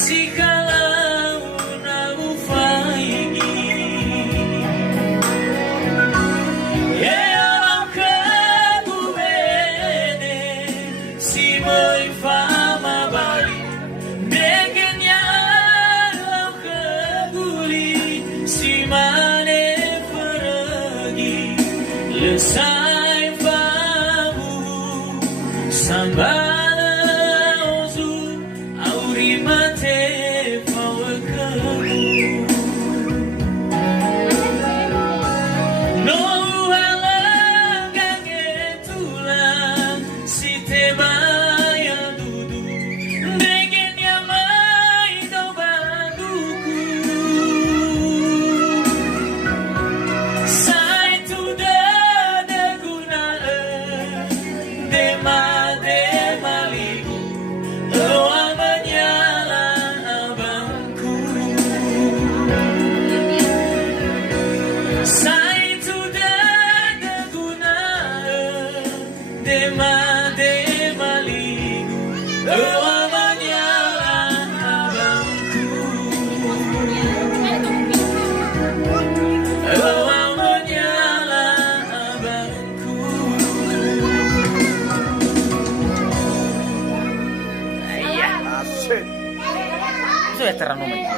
Si kalau nagu faigi Eram kagu bene Si moi fama bali Degenya alam kaguli Si mane pergi Lesai famu Sambal mate pawakamu no halangang etulang si tebaya dudu dengan yamai do baduku sai tu da guna dema ligu Itu ya terang nomor